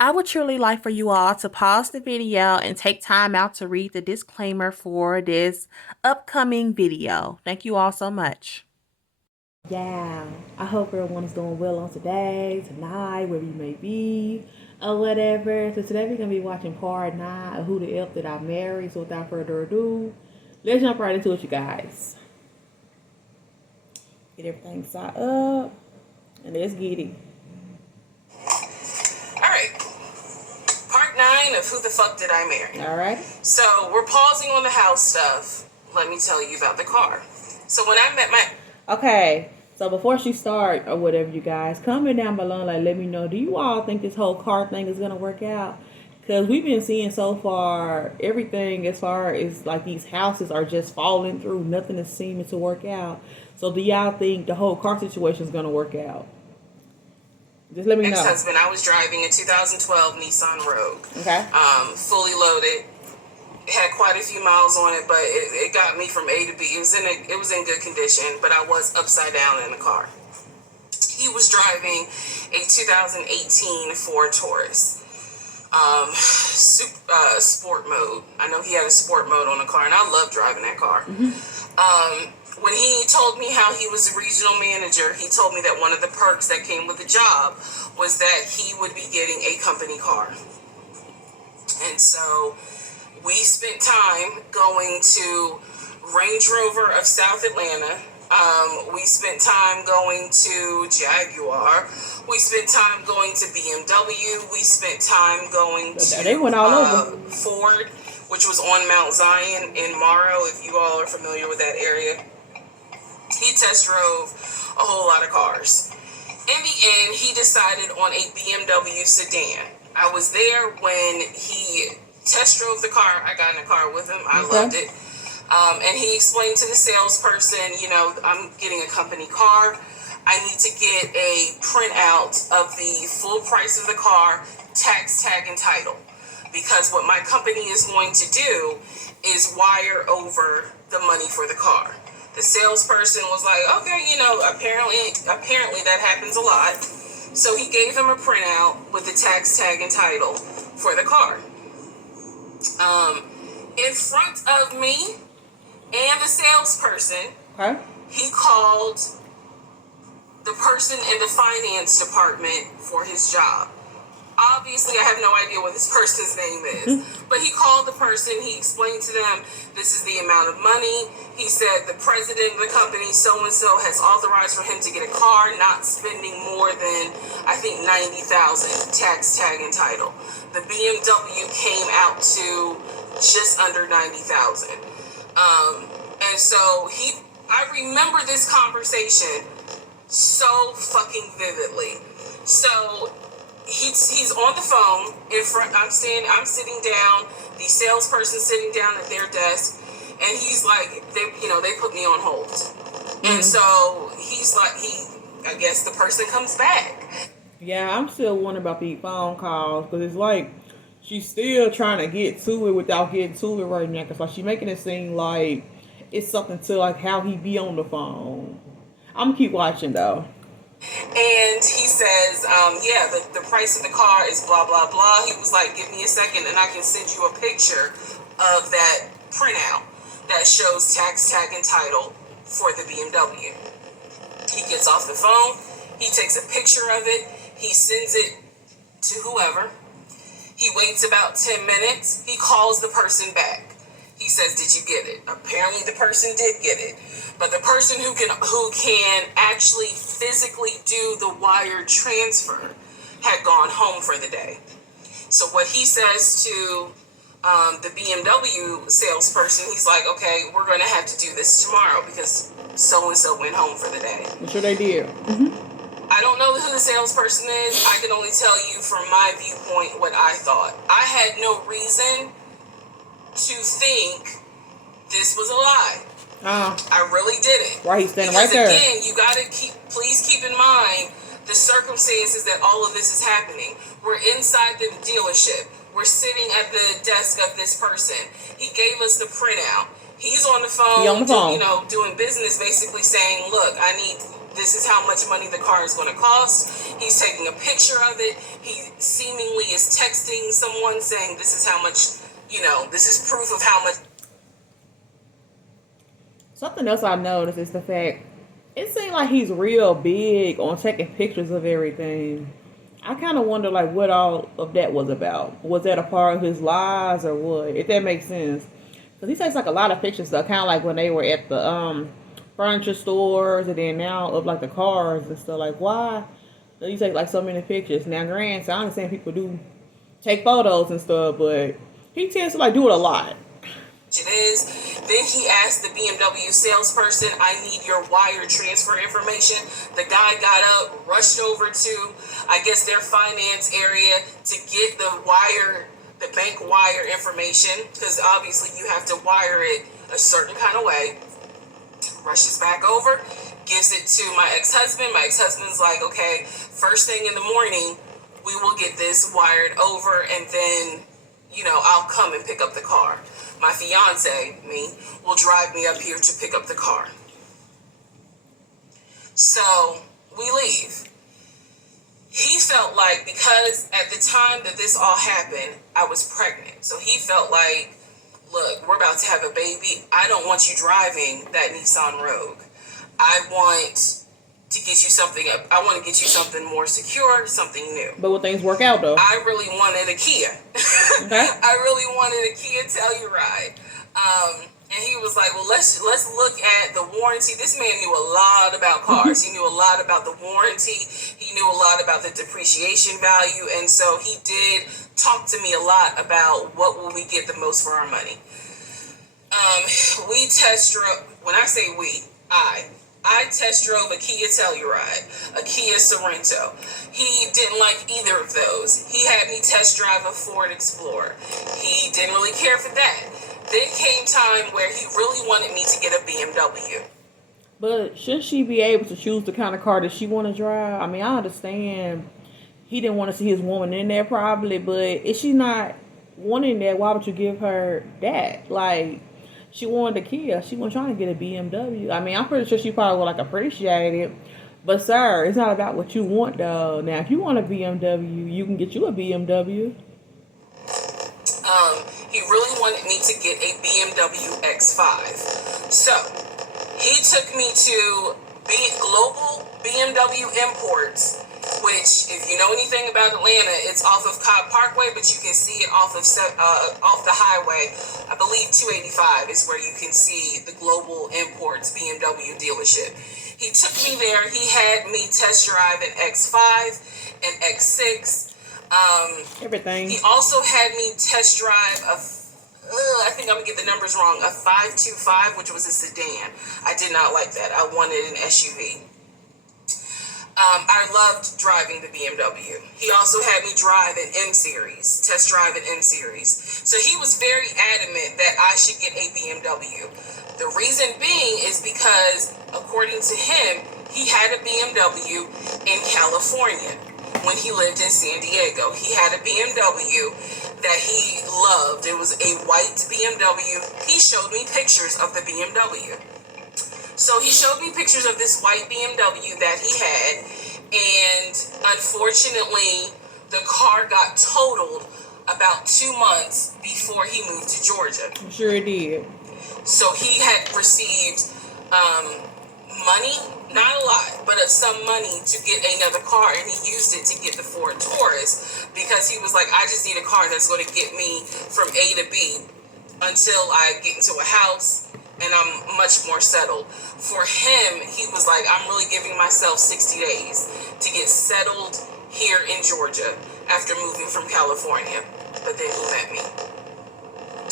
I would truly like for you all to pause the video and take time out to read the disclaimer for this upcoming video. Thank you all so much. Yeah, I hope everyone is doing well on today, tonight, wherever you may be, or whatever. So today we're gonna be watching part 9 of Who the F Did I Marry. So without further ado, let's jump right into it, you guys. Get everything set up, and let's get it. Alright, part 9 of Who the Fuck Did I Marry? Alright. So, we're pausing on the house stuff. Let me tell you about the car. So, when I met my... Okay, so before she start or whatever, you guys, comment down below, like, let me know, do you all think this whole car thing is gonna work out? Because we've been seeing so far everything as far as like these houses are just falling through. Nothing is seeming to work out. So do y'all think the whole car situation is gonna work out? Just let me know. Ex-husband, I was driving a 2012 Nissan Rogue. Okay. Fully loaded. Had quite a few miles on it, but it got me from A to B. It was in good condition, but I was upside down in the car. He was driving a 2018 Ford Taurus. Sport mode. I know he had a sport mode on the car, and I love driving that car. When he told me how he was a regional manager, he told me that one of the perks that came with the job was that he would be getting a company car. And so we spent time going to Range Rover of South Atlanta. We spent time going to Jaguar. We spent time going to BMW. We spent time going to they went all over. Ford, which was on Mount Zion in Morrow, if you all are familiar with that area. He test drove a whole lot of cars. In the end, he decided on a BMW sedan. I was there when he test drove the car. I got in the car with him. I loved it. And he explained to the salesperson, you know, I'm getting a company car. I need to get a printout of the full price of the car, tax, tag, and title. Because what my company is going to do is wire over the money for the car. The salesperson was like, okay, you know, apparently that happens a lot. So he gave him a printout with the tax, tag, and title for the car. In front of me and the salesperson, he called the person in the finance department for his job. Obviously, I have no idea what this person's name is, but he called the person. He explained to them, this is the amount of money. He said the president of the company, so-and-so, has authorized for him to get a car, not spending more than, I think, $90,000, tax, tag, and title. The BMW came out to just under $90,000. And so I remember this conversation so fucking vividly. So he's on the phone in front. I'm sitting down. The salesperson sitting down at their desk, and he's like, they put me on hold. And so he's like, I guess the person comes back. Yeah, I'm still wondering about these phone calls because it's like she's still trying to get to it without getting to it right now. Because like she's making it seem like it's something to like how he be on the phone. I'm gonna keep watching though. And he says, the price of the car is blah, blah, blah. He was like, give me a second and I can send you a picture of that printout that shows tax, tag, and title for the BMW. He gets off the phone. He takes a picture of it. He sends it to whoever. He waits about 10 minutes. He calls the person back. He says, did you get it? Apparently the person did get it. But the person who can actually physically do the wire transfer had gone home for the day. So what he says to the BMW salesperson, he's like, okay, we're going to have to do this tomorrow because so-and-so went home for the day. I'm sure they did. I don't know who the salesperson is. I can only tell you from my viewpoint what I thought. I had no reason to think this was a lie. I really didn't. Why he's standing right there? Because again, you gotta please keep in mind the circumstances that all of this is happening. We're inside the dealership. We're sitting at the desk of this person. He gave us the printout. He's on the phone, doing business, basically saying, look, I need this is how much money the car is going to cost. He's taking a picture of it. He seemingly is texting someone saying, this is how much, this is proof of how much. Something else I noticed is the fact it seemed like he's real big on taking pictures of everything. I kind of wonder, like, what all of that was about. Was that a part of his lies or what? If that makes sense. Because he takes, like, a lot of pictures, though. Kind of like when they were at the furniture stores and then now of, like, the cars and stuff. Like, why do you take, like, so many pictures? Now, granted, I understand people do take photos and stuff, but he tends to, like, do it a lot. It is. Then he asked the BMW salesperson, I need your wire transfer information. The guy got up, rushed over to, I guess, their finance area to get the bank wire information, because obviously you have to wire it a certain kind of way. Rushes back over, gives it to my ex-husband. My ex-husband's like, okay, first thing in the morning, we will get this wired over, and then, I'll come and pick up the car. My fiance, me, will drive me up here to pick up the car. So we leave. He felt like, because at the time that this all happened, I was pregnant. So he felt like, look, we're about to have a baby. I don't want you driving that Nissan Rogue. I want to get you something up. I want to get you something more secure, something new. But will things work out, though? I really wanted a Kia. Okay. I really wanted a Kia Telluride. And he was like, well, let's look at the warranty. This man knew a lot about cars. He knew a lot about the warranty. He knew a lot about the depreciation value. And so he did talk to me a lot about what will we get the most for our money. We test drove, when I say we, I test drove a Kia Telluride, a Kia Sorento. He didn't like either of those. He had me test drive a Ford Explorer. He didn't really care for that. Then came time where he really wanted me to get a BMW. But shouldn't she be able to choose the kind of car that she want to drive? I mean, I understand he didn't want to see his woman in there probably, but if she's not wanting that, why would you give her that? Like, she wanted a Kia. She wasn't trying to get a BMW. I mean, I'm pretty sure she probably would, like, appreciate it. But, sir, it's not about what you want, though. Now, if you want a BMW, you can get you a BMW. He really wanted me to get a BMW X5. So, he took me to Global BMW Imports, which, if you know anything about Atlanta, it's off of Cobb Parkway, but you can see it off the highway. I believe 285 is where you can see the Global Imports BMW dealership. He took me there. He had me test drive an X5, an X6. Everything. He also had me test drive I think I'm going to get the numbers wrong, a 525, which was a sedan. I did not like that. I wanted an SUV. I loved driving the BMW. He also had me drive an M-Series, test drive an M-Series. So he was very adamant that I should get a BMW. The reason being is because, according to him, he had a BMW in California when he lived in San Diego. He had a BMW that he loved. It was a white BMW. He showed me pictures of the BMW. So he showed me pictures of this white BMW that he had, and unfortunately, the car got totaled about 2 months before he moved to Georgia. I'm sure it did. So he had received money, not a lot, but some money to get another car, and he used it to get the Ford Taurus because he was like, I just need a car that's going to get me from A to B until I get into a house and I'm much more settled. For him, he was like, I'm really giving myself 60 days to get settled here in Georgia after moving from California. But then he met me.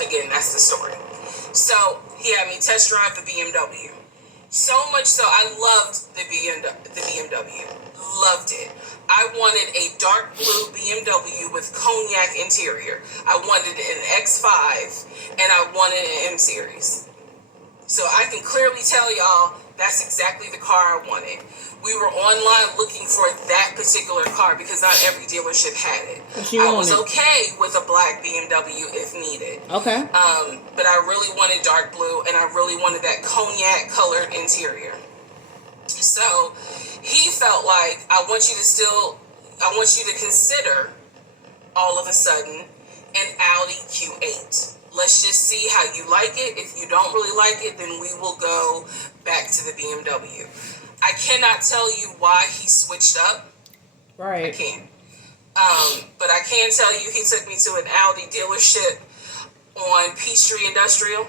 Again, that's the story. So he had me test drive the BMW. So much so, I loved the BMW. Loved it. I wanted a dark blue BMW with cognac interior. I wanted an X5, and I wanted an M-Series. So I can clearly tell y'all that's exactly the car I wanted. We were online looking for that particular car because not every dealership had it. I was okay with a black BMW if needed. Okay. But I really wanted dark blue, and I really wanted that cognac colored interior. So he felt like, I want you to consider all of a sudden an Audi Q8. Let's just see how you like it. If you don't really like it, then we will go back to the BMW. I cannot tell you why he switched up. Right. I can't. But I can tell you he took me to an Audi dealership on Peachtree Industrial.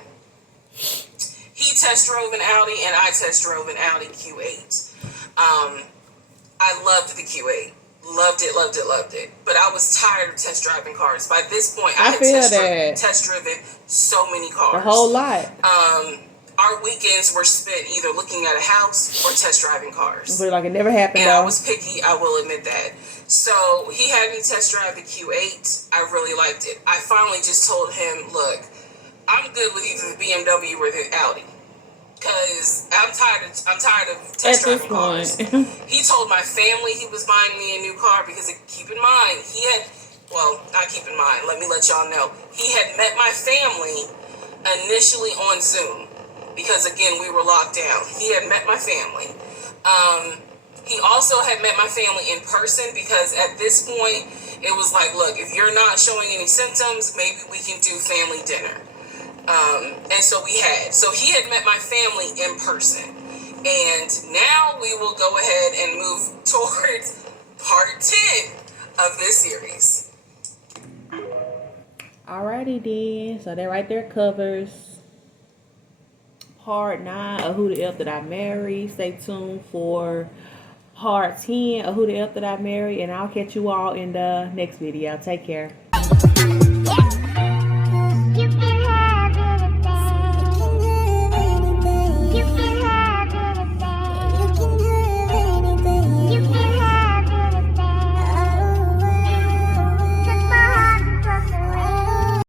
He test drove an Audi and I test drove an Audi Q8. I loved the Q8. Loved it. But I was tired of test driving cars. By this point, I had test driven so many cars. A whole lot. Our weekends were spent either looking at a house or test driving cars. But like it never happened. And I was picky, I will admit that. So he had me test drive the Q8. I really liked it. I finally just told him, look, I'm good with either the BMW or the Audi. Because I'm tired of test driving cars. He told my family he was buying me a new car because, keep in mind, let me let y'all know. He had met my family initially on Zoom because, again, we were locked down. He had met my family. He also had met my family in person because at this point, it was like, look, if you're not showing any symptoms, maybe we can do family dinner. And so we had. So he had met my family in person. And now we will go ahead and move towards part 10 of this series. Alrighty then. So that right there covers part 9 of Who the F Did I Marry. Stay tuned for part 10 of Who the F Did I Marry. And I'll catch you all in the next video. Take care.